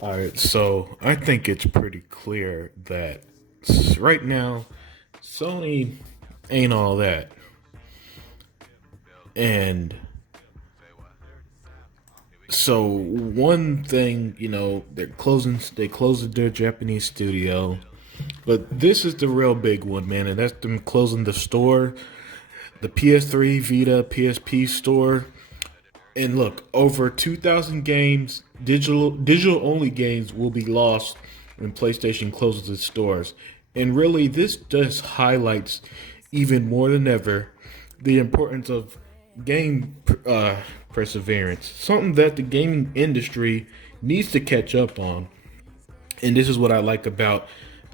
All right, so I think it's pretty clear that right now Sony ain't all that, and so one thing, they closed their Japanese studio, but this is the real big one, man, and that's them closing the store, the PS3, Vita, PSP store. And look, over 2,000 games, digital only games will be lost when PlayStation closes its stores. And really, this just highlights even more than ever the importance of game perseverance, something that the gaming industry needs to catch up on. And this is what I like about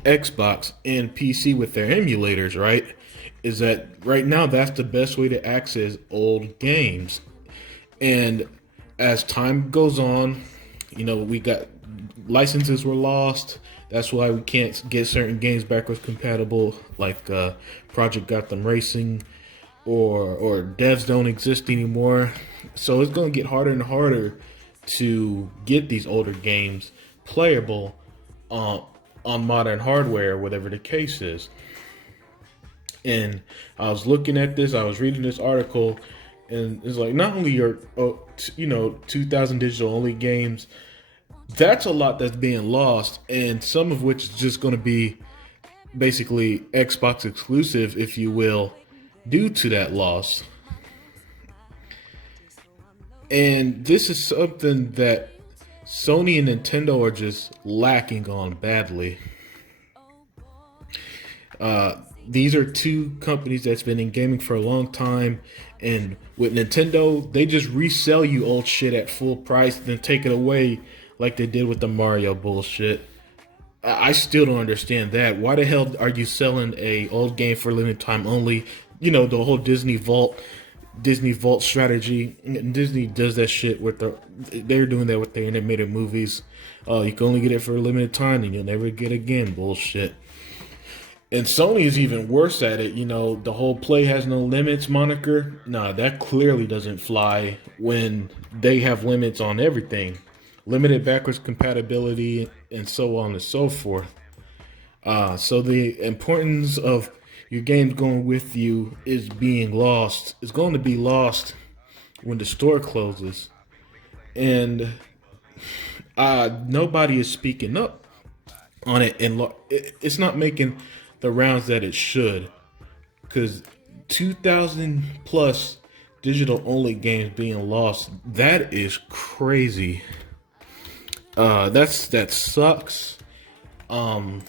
Xbox and PC with their emulators, right? Is that right now that's the best way to access old games. And as time goes on, we got licenses were lost. That's why we can't get certain games backwards compatible, like Project Gotham Racing, or devs don't exist anymore. So it's going to get harder and harder to get these older games playable on modern hardware, whatever the case is. And I was looking at this, I was reading this article, and it's like not only your 2,000 digital only games, that's a lot that's being lost, and some of which is just going to be basically Xbox exclusive, if you will, due to that loss. And this is something that Sony and Nintendo are just lacking on badly. These are two companies that's been in gaming for a long time, and with Nintendo, they just resell you old shit at full price, then take it away like they did with the Mario bullshit. I still don't understand that. Why the hell are you selling a old game for limited time only? The whole Disney Vault strategy. Disney does that shit with they're doing that with their animated movies. You can only get it for a limited time and you'll never get it again. Bullshit. And Sony is even worse at it. The whole play has no limits moniker. Nah, that clearly doesn't fly when they have limits on everything. Limited backwards compatibility and so on and so forth. So the importance of your games going with you is being lost. It's going to be lost when the store closes. And nobody is speaking up on it. And it's not making the rounds that it should, because 2,000 plus digital only games being lost, that is crazy. That sucks. For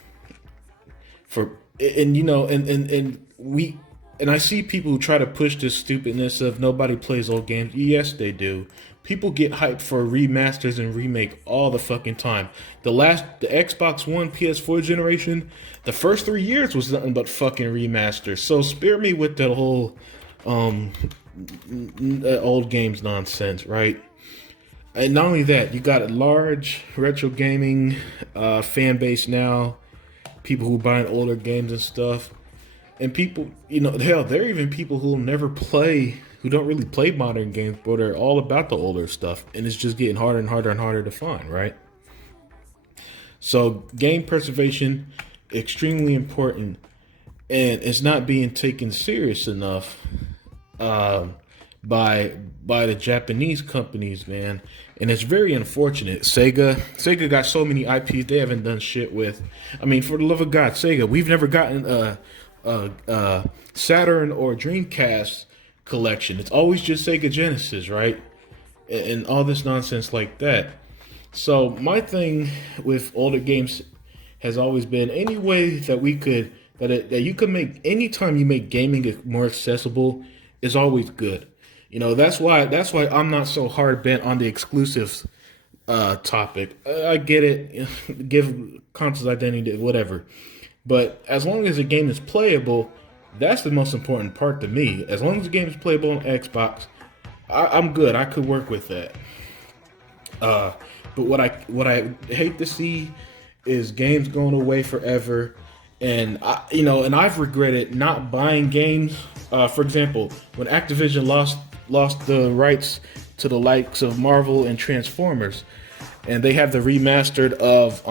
and I see people who try to push this stupidness of nobody plays old games. Yes, they do. People get hyped for remasters and remake all the fucking time. The Xbox One, PS4 generation, the first 3 years was nothing but fucking remasters. So spare me with the whole old games nonsense, right? And not only that, you got a large retro gaming fan base now. People who buying older games and stuff. And people, hell, there are even people who will never play, who don't really play modern games, but are all about the older stuff. And it's just getting harder and harder and harder to find, right? So game preservation, extremely important. And it's not being taken serious enough by the Japanese companies, man. And it's very unfortunate. Sega got so many IPs they haven't done shit with. I mean, for the love of God, Sega, we've never gotten a Saturn or Dreamcast collection. It's always just Sega Genesis, right? And all this nonsense like that. So my thing with older games has always been any way that we could that you could make, anytime you make gaming more accessible is always good. That's why I'm not so hard bent on the exclusives topic. I get it, give consoles identity, whatever. But as long as the game is playable, that's the most important part to me. As long as the game is playable on Xbox, I'm good. I could work with that. But what I hate to see is games going away forever. And I've regretted not buying games. For example, when Activision lost the rights to the likes of Marvel and Transformers, and they have the remastered of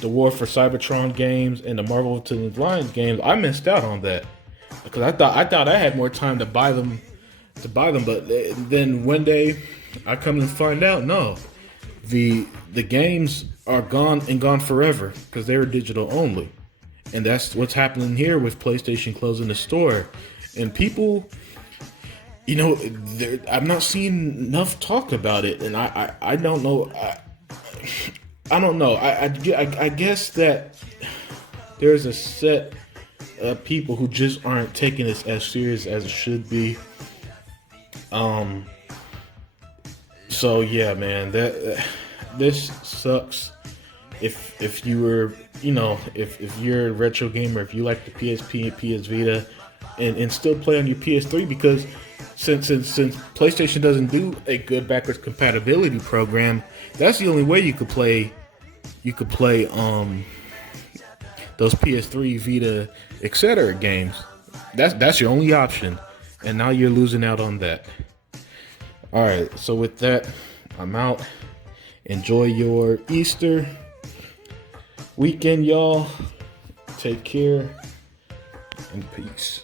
the War for Cybertron games and the Marvel to the Lions games. I missed out on that because I thought I had more time to buy them, but then one day I come to find out no, the games are gone and gone forever because they were digital only, and that's what's happening here with PlayStation closing the store, and people. You know, I'm not seeing enough talk about it, and I don't know. I don't know. I guess that there's a set of people who just aren't taking this as serious as it should be. So yeah, man, this sucks. If you were, if you're a retro gamer, if you like the PSP and PS Vita, and still play on your PS3, because since PlayStation doesn't do a good backwards compatibility program, that's the only way you could play those PS3, Vita, etc. games. That's your only option, and now you're losing out on that. All right, so with that, I'm out. Enjoy your Easter weekend, y'all. Take care and peace.